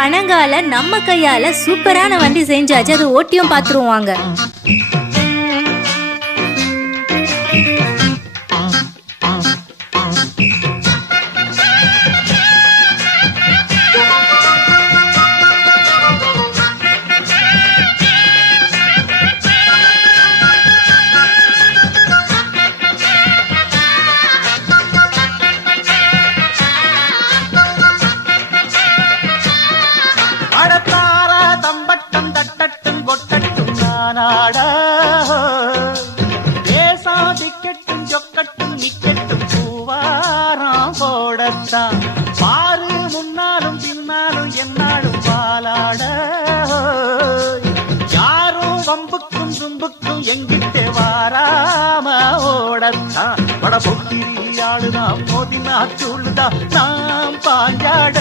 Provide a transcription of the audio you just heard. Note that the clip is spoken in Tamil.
பனங்கால நம்ம கையால சூப்பரான வண்டி செஞ்சாச்சு. அது ஓட்டியும் பாத்துருவாங்க. தேசாதிக்கட்டும் சொக்கட்டும் நிக்கட்டும் பூவாராம் போடத்தான் பாரு முன்னாலும் பின்னாலும் என்னாலும் பாலாட யாரும் வம்புக்கும் தும்புக்கும் எங்கிட்ட வாராம ஓடத்தான் வட பொக்கிரி ஆளுதான் மோதினா சொல்லுதான் நாம் பாஞ்சாட